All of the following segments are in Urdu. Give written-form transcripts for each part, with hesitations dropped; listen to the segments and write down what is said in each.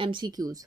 MCQs।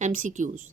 MCQs।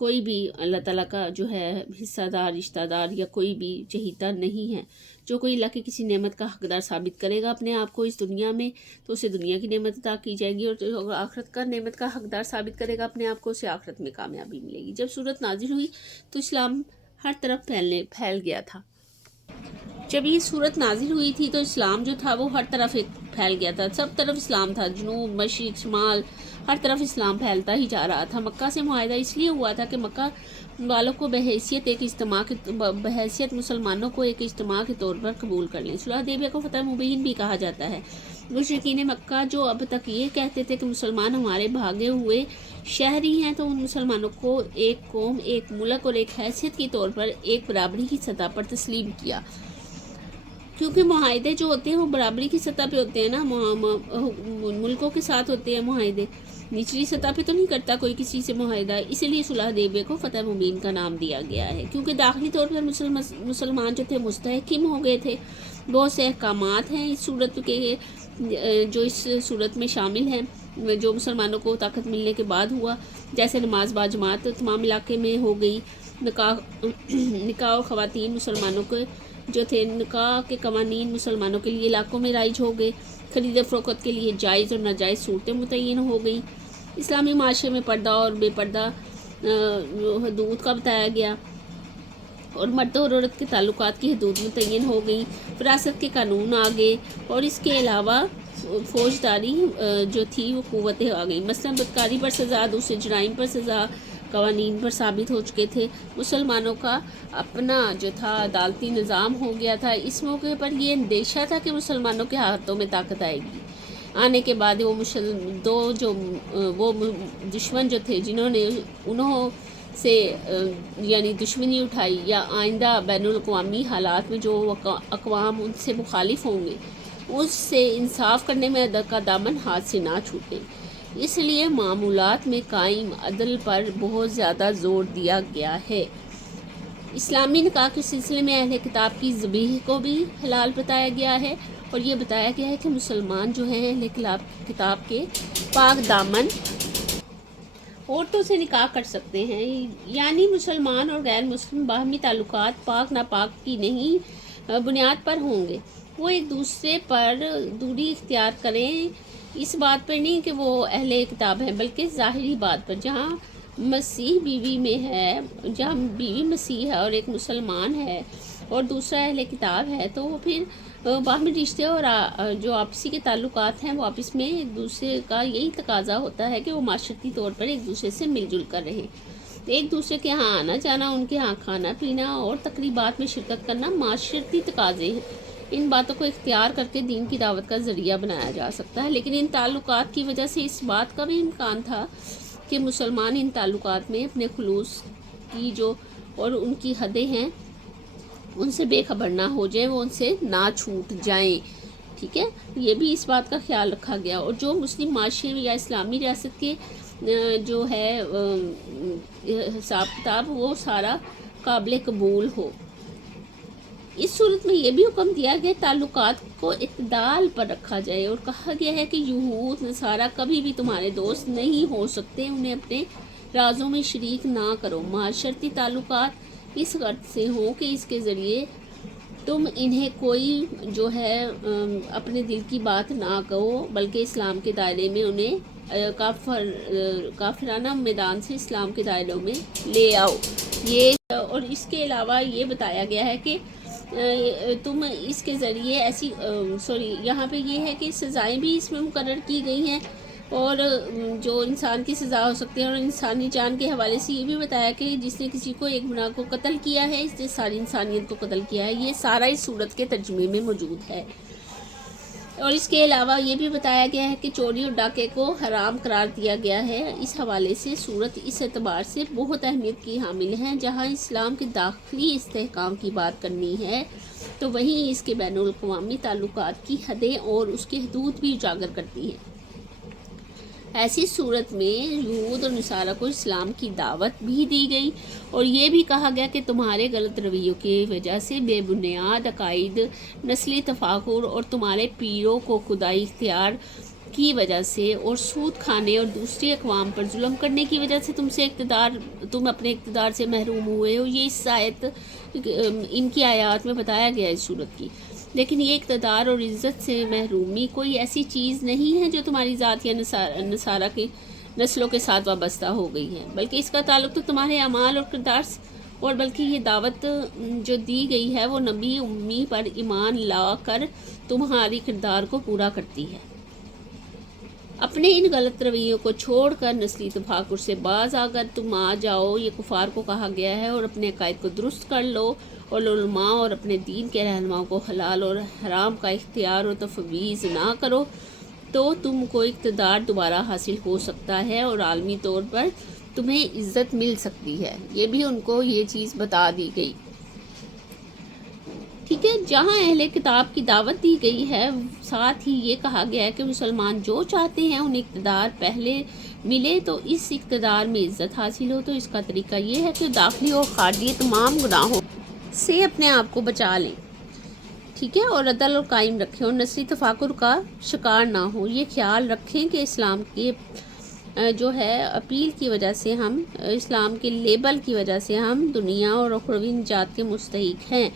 کوئی بھی اللہ تعالیٰ کا جو ہے حصہ دار، رشتہ دار یا کوئی بھی چہیتا نہیں ہے۔ جو کوئی اللہ کی کسی نعمت کا حقدار ثابت کرے گا اپنے آپ کو اس دنیا میں تو اسے دنیا کی نعمت عطا کی جائے گی، اور جو آخرت کا نعمت کا حقدار ثابت کرے گا اپنے آپ کو اسے آخرت میں کامیابی ملے گی۔ جب سورت نازل ہوئی تو اسلام ہر طرف پھیل گیا تھا۔ جب یہ سورت نازل ہوئی تھی تو اسلام جو تھا وہ ہر طرف پھیل گیا تھا، سب طرف اسلام تھا، جنوب، مشرق، شمال، ہر طرف اسلام پھیلتا ہی جا رہا تھا۔ مکہ سے معاہدہ اس لیے ہوا تھا کہ مکہ والوں کو بحیثیت مسلمانوں کو ایک اجتماع کے طور پر قبول کر لیں۔ صلح حدیبیہ کو فتح مبین بھی کہا جاتا ہے۔ مشرکین مکہ جو اب تک یہ کہتے تھے کہ مسلمان ہمارے بھاگے ہوئے شہری ہیں، تو ان مسلمانوں کو ایک قوم، ایک ملک اور ایک حیثیت کے طور پر ایک برابری کی سطح پر تسلیم کیا، کیونکہ معاہدے جو ہوتے ہیں وہ برابری کی سطح پہ ہوتے ہیں نا، ملکوں کے ساتھ ہوتے ہیں معاہدے، نچلی سطح پہ تو نہیں کرتا کوئی کسی سے معاہدہ۔ اسی لیے صلح حدیبیہ کو فتح مبین کا نام دیا گیا ہے، کیونکہ داخلی طور پر مسلمان جو تھے مستحکم ہو گئے تھے۔ بہت سے احکامات ہیں اس صورت کے جو اس صورت میں شامل ہیں، جو مسلمانوں کو طاقت ملنے کے بعد ہوا، جیسے نماز باجماعت تمام علاقے میں ہو گئی، نکاح اور خواتین مسلمانوں کے جو تھے، نکاح کے قوانین مسلمانوں کے لیے علاقوں میں رائج ہو گئے، خرید و فروخت کے لیے جائز اور ناجائز صورتیں متعین ہو گئیں، اسلامی معاشرے میں پردہ اور بے پردہ حدود کا بتایا گیا، اور مرد اور عورت کے تعلقات کی حدود متعین ہو گئیں، وراثت کے قانون آ گئے، اور اس کے علاوہ فوجداری جو تھی وہ قوتیں آ گئیں، مثلاً بدکاری پر سزا، دوسرے جرائم پر سزا قوانین پر ثابت ہو چکے تھے۔ مسلمانوں کا اپنا جو تھا عدالتی نظام ہو گیا تھا۔ اس موقع پر یہ اندیشہ تھا کہ مسلمانوں کے ہاتھوں میں طاقت آئے گی، آنے کے بعد وہ دشمن جو تھے انہوں سے یعنی دشمنی اٹھائی، یا آئندہ بین الاقوامی حالات میں جو اقوام ان سے مخالف ہوں گے اس سے انصاف کرنے میں کا دامن ہاتھ سے نہ چھوٹے۔ اس لیے معاملات میں قائم عدل پر بہت زیادہ زور دیا گیا ہے۔ اسلامی نکاح کے سلسلے میں اہل کتاب کی ذبیح کو بھی حلال بتایا گیا ہے، اور یہ بتایا گیا ہے کہ مسلمان جو ہیں اہل کتاب کے پاک دامن عورتوں سے نکاح کر سکتے ہیں، یعنی مسلمان اور غیر مسلم باہمی تعلقات پاک ناپاک کی نہیں بنیاد پر ہوں گے، وہ ایک دوسرے پر دوری اختیار کریں، اس بات پر نہیں کہ وہ اہل کتاب ہیں، بلکہ ظاہری بات پر۔ جہاں مسیح بیوی میں ہے، جہاں بیوی مسیح ہے اور ایک مسلمان ہے اور دوسرا اہل کتاب ہے، تو وہ پھر باہمی رشتے اور جو آپسی کے تعلقات ہیں وہ آپس میں ایک دوسرے کا یہی تقاضا ہوتا ہے کہ وہ معاشرتی طور پر ایک دوسرے سے مل جل کر رہیں، ایک دوسرے کے ہاں آنا جانا، ان کے ہاں کھانا پینا اور تقریبات میں شرکت کرنا معاشرتی تقاضے ہیں۔ ان باتوں کو اختیار کر کے دین کی دعوت کا ذریعہ بنایا جا سکتا ہے، لیکن ان تعلقات کی وجہ سے اس بات کا بھی امکان تھا کہ مسلمان ان تعلقات میں اپنے خلوص کی جو اور ان کی حدیں ہیں ان سے بے خبر نہ ہو جائیں، وہ ان سے نہ چھوٹ جائیں، ٹھیک ہے، یہ بھی اس بات کا خیال رکھا گیا۔ اور جو مسلم معاشرے یا اسلامی ریاست کے جو ہے حساب کتاب وہ سارا قابل قبول ہو۔ اس صورت میں یہ بھی حکم دیا گیا تعلقات کو اعتدال پر رکھا جائے، اور کہا گیا ہے کہ یہود نصارہ کبھی بھی تمہارے دوست نہیں ہو سکتے، انہیں اپنے رازوں میں شریک نہ کرو، معاشرتی تعلقات اس غرض سے ہوں کہ اس کے ذریعے تم انہیں کوئی جو ہے اپنے دل کی بات نہ کہو، بلکہ اسلام کے دائرے میں انہیں کافرانہ میدان سے اسلام کے دائروں میں لے آؤ۔ یہ اور اس کے علاوہ یہ بتایا گیا ہے کہ تم اس کے ذریعے یہاں پہ یہ ہے کہ سزائیں بھی اس میں مقرر کی گئی ہیں، اور جو انسان کی سزا ہو سکتی ہے، اور انسانی جان کے حوالے سے یہ بھی بتایا کہ جس نے کسی کو ایک گناہ کو قتل کیا ہے اس نے ساری انسانیت کو قتل کیا ہے، یہ سارا اس صورت کے ترجمے میں موجود ہے۔ اور اس کے علاوہ یہ بھی بتایا گیا ہے کہ چوری اور ڈاکے کو حرام قرار دیا گیا ہے۔ اس حوالے سے صورت اس اعتبار سے بہت اہمیت کی حامل ہے، جہاں اسلام کے داخلی استحکام کی بات کرنی ہے تو وہیں اس کے بین الاقوامی تعلقات کی حدیں اور اس کی حدود بھی اجاگر کرتی ہیں۔ ایسی صورت میں یہود اور نصارہ کو اسلام کی دعوت بھی دی گئی، اور یہ بھی کہا گیا کہ تمہارے غلط رویوں کی وجہ سے بے بنیاد عقائد، نسلی تفاخر اور تمہارے پیروں کو خدائی اختیار کی وجہ سے اور سود کھانے اور دوسری اقوام پر ظلم کرنے کی وجہ سے تم اپنے اقتدار سے محروم ہوئے ہو. یہ اس آیت ان کی آیات میں بتایا گیا ہے اس صورت کی. لیکن یہ اقتدار اور عزت سے محرومی کوئی ایسی چیز نہیں ہے جو تمہاری ذات یا نصارہ کی نسلوں کے ساتھ وابستہ ہو گئی ہے، بلکہ اس کا تعلق تو تمہارے اعمال اور کردار سے، اور بلکہ یہ دعوت جو دی گئی ہے وہ نبی امی پر ایمان لا کر تمہاری کردار کو پورا کرتی ہے. اپنے ان غلط رویوں کو چھوڑ کر نسلی تفاخر سے باز آ کر تم آ جاؤ، یہ کفار کو کہا گیا ہے، اور اپنے عقائد کو درست کر لو، اور علماء اور اپنے دین کے رہنماؤں کو حلال اور حرام کا اختیار و تفویض نہ کرو، تو تم کو اقتدار دوبارہ حاصل ہو سکتا ہے اور عالمی طور پر تمہیں عزت مل سکتی ہے. یہ بھی ان کو یہ چیز بتا دی گئی. ٹھیک ہے، جہاں اہل کتاب کی دعوت دی گئی ہے، ساتھ ہی یہ کہا گیا ہے کہ مسلمان جو چاہتے ہیں انہیں اقتدار پہلے ملے تو اس اقتدار میں عزت حاصل ہو، تو اس کا طریقہ یہ ہے کہ داخلی اور خارجی تمام گناہوں سے اپنے آپ کو بچا لیں. ٹھیک ہے، اور عدل اور قائم رکھیں اور نسلی تفاخر کا شکار نہ ہو. یہ خیال رکھیں کہ اسلام کے جو ہے اپیل کی وجہ سے اسلام کے لیبل کی وجہ سے ہم دنیا اور اخروی نجات کے مستحق ہیں.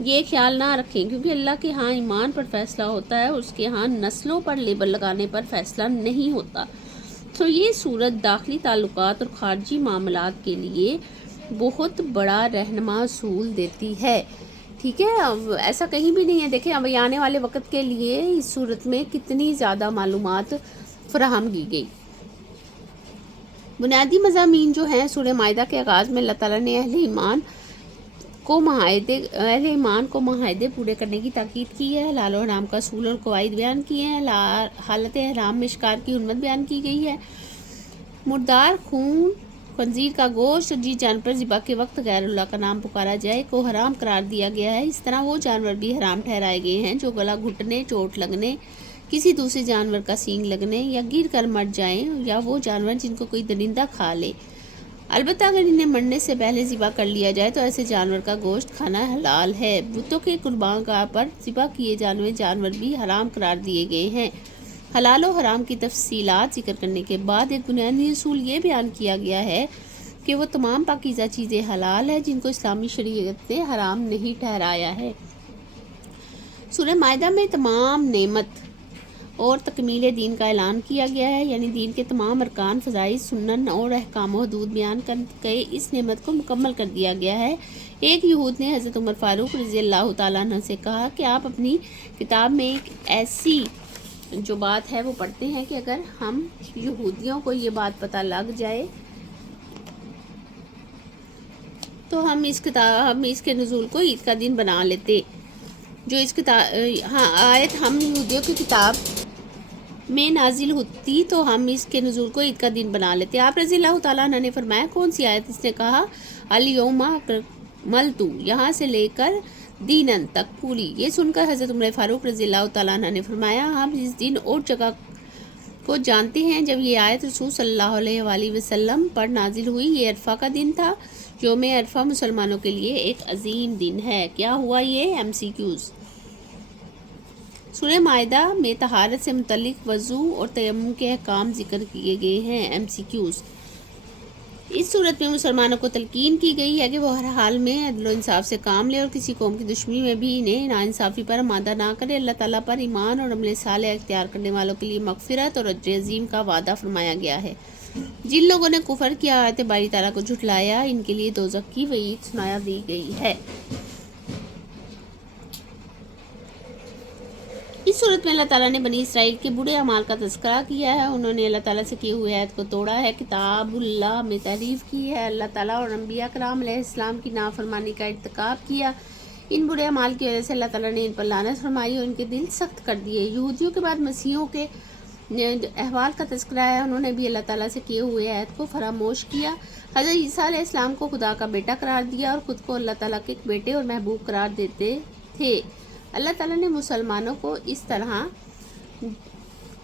یہ خیال نہ رکھیں کیونکہ اللہ کے ہاں ایمان پر فیصلہ ہوتا ہے، اس کے ہاں نسلوں پر لیبل لگانے پر فیصلہ نہیں ہوتا. تو یہ صورت داخلی تعلقات اور خارجی معاملات کے لیے بہت بڑا رہنما اصول دیتی ہے. ٹھیک ہے، اب ایسا کہیں بھی نہیں ہے. دیکھیں اب آنے والے وقت کے لیے اس صورت میں کتنی زیادہ معلومات فراہم کی گئی. بنیادی مضامین جو ہیں سورہ مائدہ کے آغاز میں اللہ تعالیٰ نے اہل ایمان کو معاہدے پورے کرنے کی تاکید کی ہے، حلال و حرام کا اصول اور قواعد بیان کیے ہیں، حالت حرام میں شکار کی حرمت بیان کی گئی ہے، مردار خون، خنزیر کا گوشت اور جس جانور پر ذبح کے وقت غیر اللہ کا نام پکارا جائے کو حرام قرار دیا گیا ہے. اس طرح وہ جانور بھی حرام ٹھہرائے گئے ہیں جو گلا گھٹنے، چوٹ لگنے، کسی دوسرے جانور کا سینگ لگنے یا گر کر مر جائیں، یا وہ جانور جن کو کوئی درندہ کھا لے. البتہ اگر انہیں مرنے سے پہلے ذبح کر لیا جائے تو ایسے جانور کا گوشت کھانا حلال ہے. بتوں کے قربان گاہ پر ذبح کیے جانے جانور بھی حرام قرار دیے گئے ہیں. حلال و حرام کی تفصیلات ذکر کرنے کے بعد ایک بنیادی اصول یہ بیان کیا گیا ہے کہ وہ تمام پاکیزہ چیزیں حلال ہیں جن کو اسلامی شریعت نے حرام نہیں ٹھہرایا ہے. سورہ مائدہ میں تمام نعمت اور تکمیل دین کا اعلان کیا گیا ہے، یعنی دین کے تمام ارکان، فضائل، سنن اور احکام و حدود بیان کر کے اس نعمت کو مکمل کر دیا گیا ہے. ایک یہود نے حضرت عمر فاروق رضی اللہ تعالیٰ عنہ سے کہا کہ آپ اپنی کتاب میں ایک ایسی جو بات ہے وہ پڑھتے ہیں کہ اگر ہم یہودیوں کو یہ بات پتہ لگ جائے تو ہم اس کے نزول کو عید کا دن بنا لیتے. جو اس آیت ہم یہودیوں کی کتاب میں نازل ہوتی تو ہم اس کے نزول کو عید کا دن بنا لیتے. آپ رضی اللہ تعالیٰ عنہ نے فرمایا کون سی آیت؟ اس نے کہا الیوم اکملت، یہاں سے لے کر دینن تک پوری. یہ سن کر حضرت عمر فاروق رضی اللہ تعالیٰ عنہ نے فرمایا ہم اس دن اور جگہ کو جانتے ہیں جب یہ آیت رسول صلی اللہ علیہ وآلہ وسلم پر نازل ہوئی. یہ عرفہ کا دن تھا. یوم عرفہ مسلمانوں کے لیے ایک عظیم دن ہے. کیا ہوا یہ MCQs. سورہ مائدہ میں طہارت سے متعلق وضو اور تیمم کے احکام ذکر کیے گئے ہیں. MCQs. اس صورت میں مسلمانوں کو تلقین کی گئی ہے کہ وہ ہر حال میں عدل و انصاف سے کام لے اور کسی قوم کی دشمنی میں بھی انہیں ناانصافی پر آمادہ نہ کرے. اللہ تعالیٰ پر ایمان اور عمل صالح اختیار کرنے والوں کے لیے مغفرت اور اجر عظیم کا وعدہ فرمایا گیا ہے. جن لوگوں نے کفر کیا آیت باری تعالیٰ کو جھٹلایا ان کے لیے دوزخ کی وعید سنا دی گئی ہے. اس صورت میں اللہ تعالیٰ نے بنی اسرائیل کے برے اعمال کا تذکرہ کیا ہے. انہوں نے اللہ تعالیٰ سے کیے ہوئے عہد کو توڑا ہے، کتاب اللہ میں تحریف کی ہے، اللہ تعالیٰ اور انبیاء کرام علیہ السلام کی نافرمانی کا ارتکاب کیا. ان برے اعمال کی وجہ سے اللہ تعالیٰ نے ان پر لعنت فرمائی اور ان کے دل سخت کر دیے. یہودیوں کے بعد مسیحیوں کے احوال کا تذکرہ ہے. انہوں نے بھی اللہ تعالیٰ سے کیے ہوئے عہد کو فراموش کیا. حضرت عیسیٰ علیہ السلام کو خدا کا بیٹا قرار دیا اور خود کو اللہ تعالیٰ کے ایک بیٹے اور محبوب قرار دیتے تھے. اللہ تعالیٰ نے مسلمانوں کو اس طرح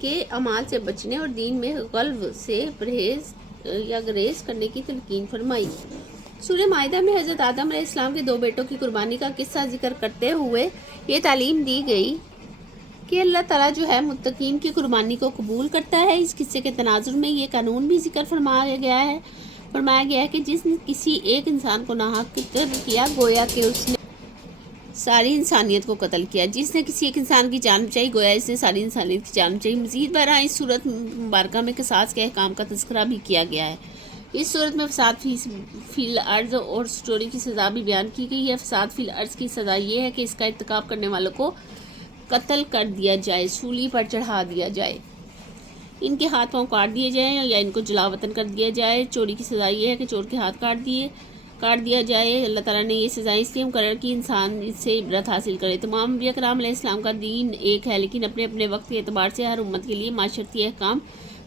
کے اعمال سے بچنے اور دین میں غلو سے پرہیز یا گریز کرنے کی تلقین فرمائی. سورہ مائدہ میں حضرت آدم علیہ السلام کے 2 بیٹوں کی قربانی کا قصہ ذکر کرتے ہوئے یہ تعلیم دی گئی کہ اللہ تعالیٰ جو ہے متقین کی قربانی کو قبول کرتا ہے۔ اس قصے کے تناظر میں یہ قانون بھی ذکر فرمایا گیا ہے کہ جس نے کسی ایک انسان کو ناحق قتل کیا گویا کہ اس نے ساری انسانیت کو قتل کیا۔ جس نے کسی ایک انسان کی جان بچائی گویا اس نے ساری انسانیت کی جان بچائی۔ مزید برآں اس صورت مبارکہ میں قصاص کے احکام کا تذکرہ بھی کیا گیا ہے۔ اس صورت میں فساد فی الارض اور چوری کی سزا بھی بیان کی گئی ہے۔ فساد فی الارض کی سزا یہ ہے کہ اس کا ارتکاب کرنے والوں کو قتل کر دیا جائے، سولی پر چڑھا دیا جائے، ان کے ہاتھ پاؤں کاٹ دیے جائیں یا ان کو جلا وطن کر دیا جائے۔ چوری کی سزا یہ ہے کہ چور کے ہاتھ کاٹ دیا جائے۔ اللہ تعالیٰ نے یہ سزائیں اس لیے مقرر کی انسان اس سے عبرت حاصل کرے۔ تمام انبیاء کرام علیہ السلام کا دین ایک ہے، لیکن اپنے اپنے وقت کے اعتبار سے ہر امت کے لیے معاشرتی احکام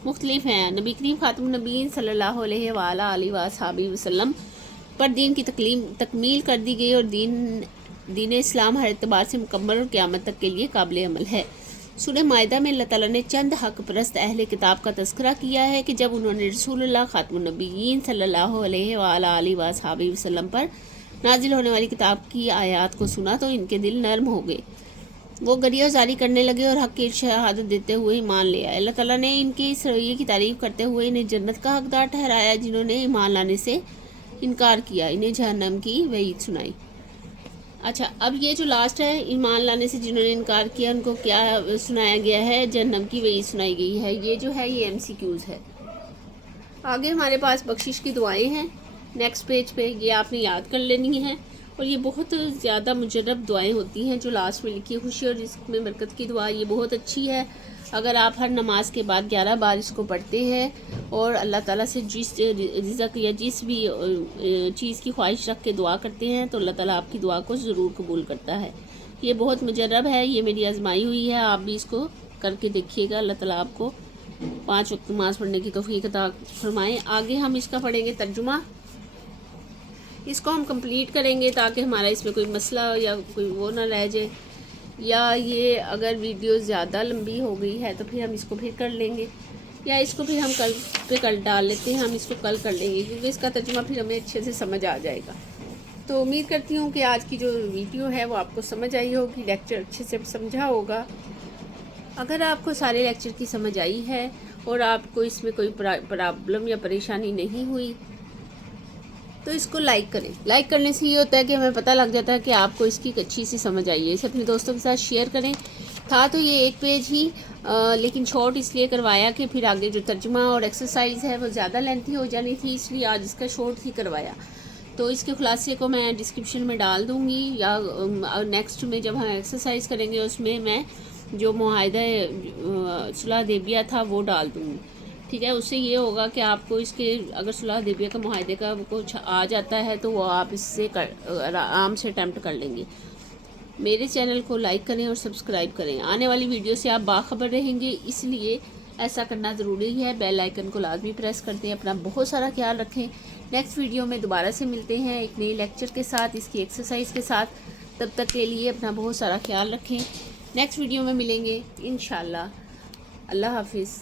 مختلف ہیں۔ نبی کریم خاتم النبیین صلی اللہ علیہ وآلہ وصحبہ وسلم پر دین کی تکمیل کر دی گئی اور دین اسلام ہر اعتبار سے مکمل اور قیامت تک کے لیے قابل عمل ہے۔ سورہ مائدہ میں اللہ تعالیٰ نے چند حق پرست اہل کتاب کا تذکرہ کیا ہے کہ جب انہوں نے رسول اللہ خاتم النبیین صلی اللہ علیہ وآلہ وصحبہ وسلم پر نازل ہونے والی کتاب کی آیات کو سنا تو ان کے دل نرم ہو گئے، وہ گریہ زاری کرنے لگے اور حق کی شہادت دیتے ہوئے ایمان لے آئے۔ اللہ تعالیٰ نے ان کے اس رویے کی تعریف کرتے ہوئے انہیں جنت کا حقدار ٹھہرایا۔ جنہوں نے ایمان لانے سے انکار کیا انہیں جہنم کی وعید سنائی۔ اچھا، اب یہ جو لاسٹ ہے، ایمان لانے سے جنہوں نے انکار کیا ان کو کیا سنایا گیا ہے؟ جہنم کی وعید سنائی گئی ہے۔ یہ جو ہے یہ MCQs ہے۔ آگے ہمارے پاس بخشش کی دعائیں ہیں نیکسٹ پیج پہ، یہ آپ نے یاد کر لینی ہیں، اور یہ بہت زیادہ مجرب دعائیں ہوتی ہیں جو لاسٹ میں لکھی ہے۔ خوشی اور رزق میں برکت کی دعا یہ بہت اچھی ہے۔ اگر آپ ہر نماز کے بعد 11 بار اس کو پڑھتے ہیں اور اللہ تعالیٰ سے جس رزق یا جس بھی چیز کی خواہش رکھ کے دعا کرتے ہیں تو اللہ تعالیٰ آپ کی دعا کو ضرور قبول کرتا ہے۔ یہ بہت مجرب ہے، یہ میری آزمائی ہوئی ہے، آپ بھی اس کو کر کے دیکھیے گا۔ اللہ تعالیٰ آپ کو 5 وقت نماز پڑھنے کی توفیق عطا فرمائیں۔ آگے ہم اس کا پڑھیں گے ترجمہ، اس کو ہم کمپلیٹ کریں گے تاکہ ہمارا اس میں کوئی مسئلہ یا کوئی وہ نہ رہ جائے، یا یہ اگر ویڈیو زیادہ لمبی ہو گئی ہے تو پھر ہم اس کو پھر کر لیں گے، یا اس کو پھر ہم کل ڈال لیتے ہیں، ہم اس کو کل کر لیں گے کیونکہ اس کا ترجمہ پھر ہمیں اچھے سے سمجھ آ جائے گا۔ تو امید کرتی ہوں کہ آج کی جو ویڈیو ہے وہ آپ کو سمجھ آئی ہوگی، لیکچر اچھے سے سمجھا ہوگا۔ اگر آپ کو سارے لیکچر کی سمجھ آئی ہے اور آپ کو اس میں کوئی پرابلم یا پریشانی نہیں ہوئی تو اس کو لائک کریں۔ لائک کرنے سے یہ ہوتا ہے کہ ہمیں پتہ لگ جاتا ہے کہ آپ کو اس کی اچھی سی سمجھ آئی ہے۔ اسے اپنے دوستوں کے ساتھ شیئر کریں۔ تھا تو یہ ایک پیج ہی، لیکن شارٹ اس لیے کروایا کہ پھر آگے جو ترجمہ اور ایکسرسائز ہے وہ زیادہ لینتھی ہو جانی تھی، اس لیے آج اس کا شارٹ ہی کروایا۔ تو اس کے خلاصے کو میں ڈسکرپشن میں ڈال دوں گی، یا نیکسٹ میں جب ہم ایکسرسائز کریں گے اس میں جو معاہدہ صلح حدیبیہ تھا وہ ڈال دوں گی، ٹھیک ہے؟ اس سے یہ ہوگا کہ آپ کو اس کے اگر صلح حدیبیہ کا معاہدے کا کچھ آ جاتا ہے تو وہ آپ اس سے آرام سے اٹیمپٹ کر لیں گے۔ میرے چینل کو لائک کریں اور سبسکرائب کریں، آنے والی ویڈیو سے آپ باخبر رہیں گے، اس لیے ایسا کرنا ضروری ہے۔ بیل آئیکن کو لازمی پریس کر دیں۔ اپنا بہت سارا خیال رکھیں۔ نیکسٹ ویڈیو میں دوبارہ سے ملتے ہیں ایک نئی لیکچر کے ساتھ، اس کی ایکسرسائز کے ساتھ۔ تب تک کے لیے اپنا بہت سارا خیال رکھیں۔ نیکسٹ ویڈیو میں ملیں گے انشاءاللہ۔ اللہ حافظ۔